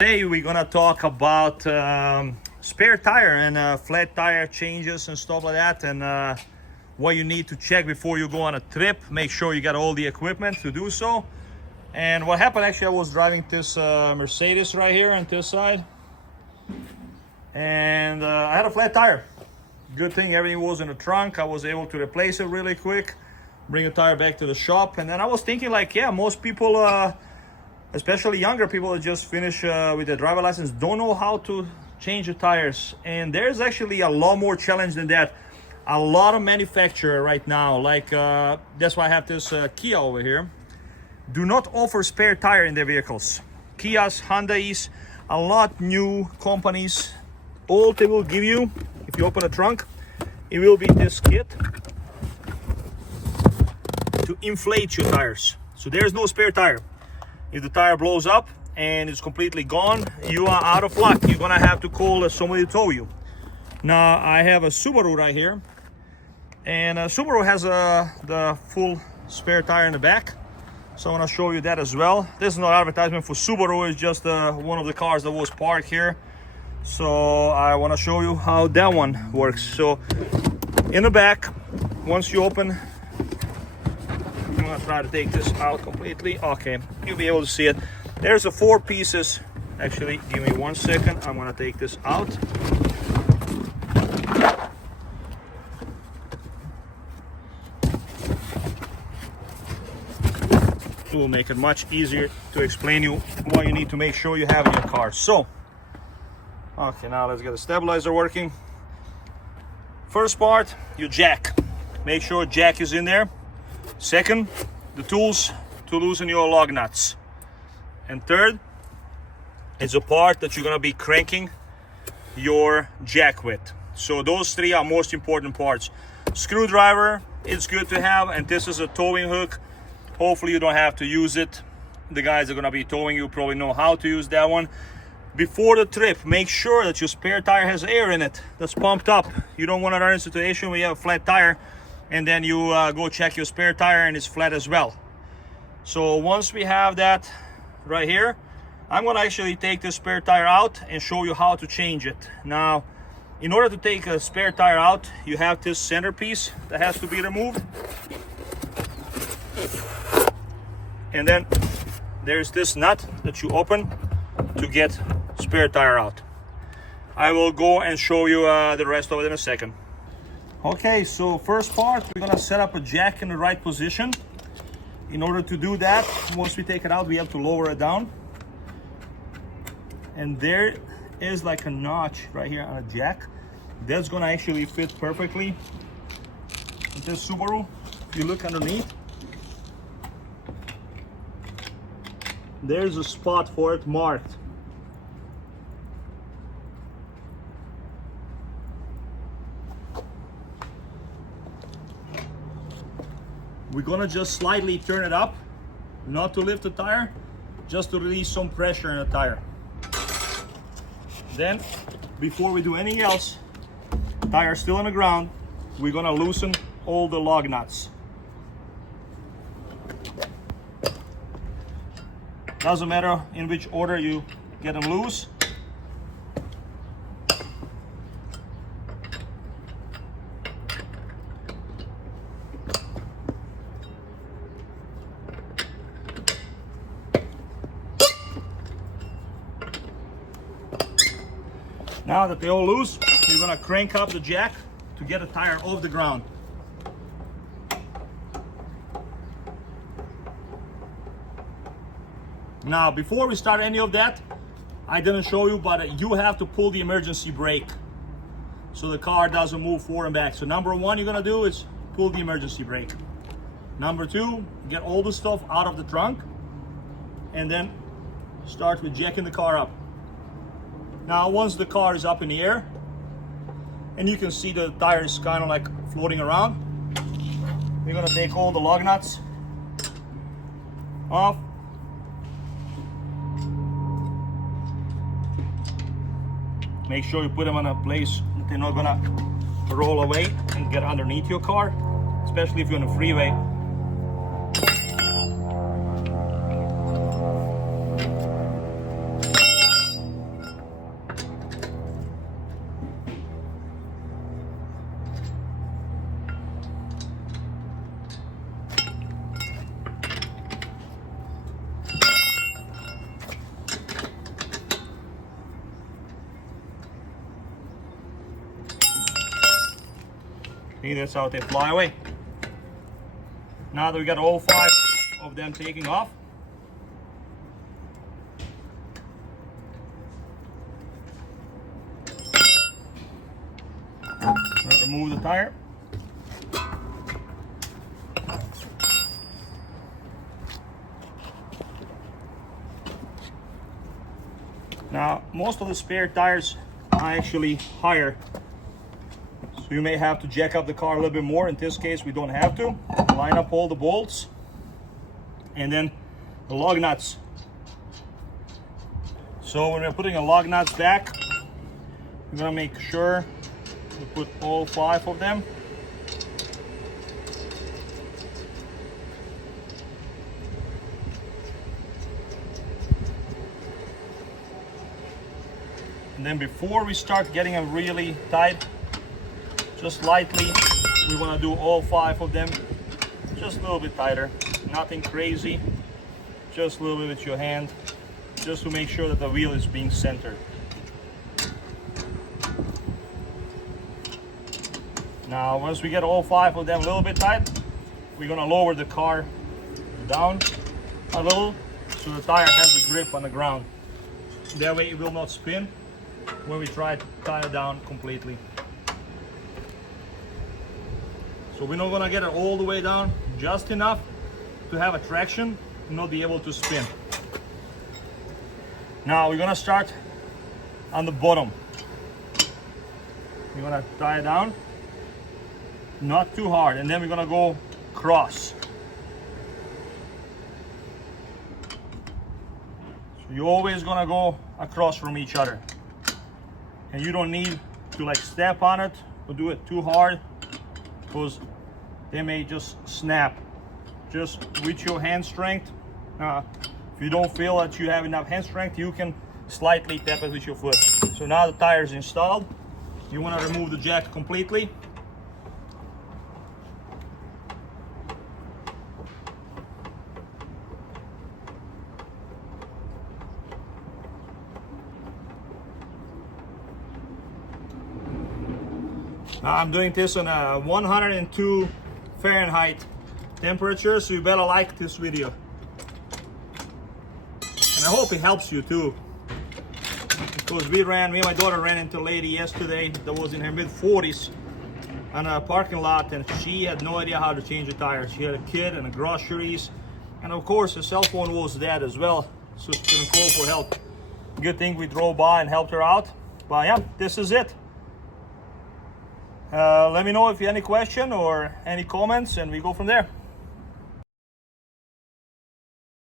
Today we're gonna talk about spare tire and flat tire changes and stuff like that, and what you need to check before you go on a trip. Make sure you got all the equipment to do so. And what happened, actually, I was driving this Mercedes right here on this side, and I had a flat tire. Good thing everything was in the trunk. I was able to replace it really quick, bring the tire back to the shop. And then I was thinking, like, yeah, most people, especially younger people that just finished with their driver license, don't know how to change the tires. And there's actually a lot more challenge than that. A lot of manufacturer right now, like that's why I have this Kia over here, do not offer spare tire in their vehicles. Kias, Hyundais, a lot new companies, all they will give you, if you open a trunk, it will be this kit to inflate your tires. So there's no spare tire. If the tire blows up and it's completely gone, you are out of luck. You're gonna have to call somebody to tow you. Now I have a Subaru right here, and Subaru has the full spare tire in the back. So I want to show you that as well. This is not advertisement for Subaru, it's just one of the cars that was parked here. So I want to show you how that one works. So in the back, once you open, I'm going to try to take this out completely. Okay, you'll be able to see it. There's a 4 pieces. Actually, give me 1 second. I'm going to take this out. It will make it much easier to explain you what you need to make sure you have in your car. So, okay, now let's get the stabilizer working. First part, your jack. Make sure jack is in there. Second, the tools to loosen your lug nuts. And third, it's a part that you're gonna be cranking your jack with. So those 3 are most important parts. Screwdriver, it's good to have, and this is a towing hook. Hopefully you don't have to use it. The guys that are gonna be towing you probably know how to use that one. Before the trip, make sure that your spare tire has air in it that's pumped up. You don't want to run into a situation where you have a flat tire and then you go check your spare tire and it's flat as well. So once we have that right here, I'm gonna actually take this spare tire out and show you how to change it. Now, in order to take a spare tire out, you have this centerpiece that has to be removed. And then there's this nut that you open to get spare tire out. I will go and show you the rest of it in a second. Okay, so first part, we're gonna set up a jack in the right position. In order to do that, once we take it out, we have to lower it down. And there is like a notch right here on a jack. That's gonna actually fit perfectly with this Subaru. If you look underneath, there's a spot for it marked. We're gonna just slightly turn it up, not to lift the tire, just to release some pressure in the tire. Then, before we do anything else, tire still on the ground, we're gonna loosen all the lug nuts. Doesn't matter in which order you get them loose. Now that they're all loose, you're gonna crank up the jack to get the tire off the ground. Now, before we start any of that, I didn't show you, but you have to pull the emergency brake so the car doesn't move forward and back. So number 1 you're gonna do is pull the emergency brake. Number 2, get all the stuff out of the trunk, and then start with jacking the car up. Now, once the car is up in the air, and you can see the tires kind of like floating around, you're gonna take all the lug nuts off. Make sure you put them in a place that they're not gonna roll away and get underneath your car, especially if you're on the freeway. See, that's how they fly away. Now that we got all 5 of them taking off, remove the tire. Now, most of the spare tires are actually higher, so you may have to jack up the car a little bit more. In this case, we don't have to. Line up all the bolts and then the lug nuts. So when we're putting the lug nuts back, we're gonna make sure we put all 5 of them. And then before we start getting them really tight, just lightly, we want to do all 5 of them, just a little bit tighter, nothing crazy, just a little bit with your hand, just to make sure that the wheel is being centered. Now, once we get all 5 of them a little bit tight, we're going to lower the car down a little so the tire has a grip on the ground. That way it will not spin when we try to tie it down completely. So we're not gonna get it all the way down, just enough to have a traction and not be able to spin. Now we're gonna start on the bottom. We're gonna tie it down, not too hard, and then we're gonna go cross. So you're always gonna go across from each other. And you don't need to like step on it or do it too hard, because they may just snap. Just with your hand strength. If you don't feel that you have enough hand strength, you can slightly tap it with your foot. So now the tire is installed. You want to remove the jack completely. Now I'm doing this on a 102 Fahrenheit temperature, so you better like this video. And I hope it helps you too. Because me and my daughter ran into a lady yesterday that was in her mid-40s on a parking lot, and she had no idea how to change a tire. She had a kid and groceries, and of course her cell phone was dead as well, so she couldn't call for help. Good thing we drove by and helped her out. But yeah, this is it. Let me know if you have any question or any comments, and we go from there.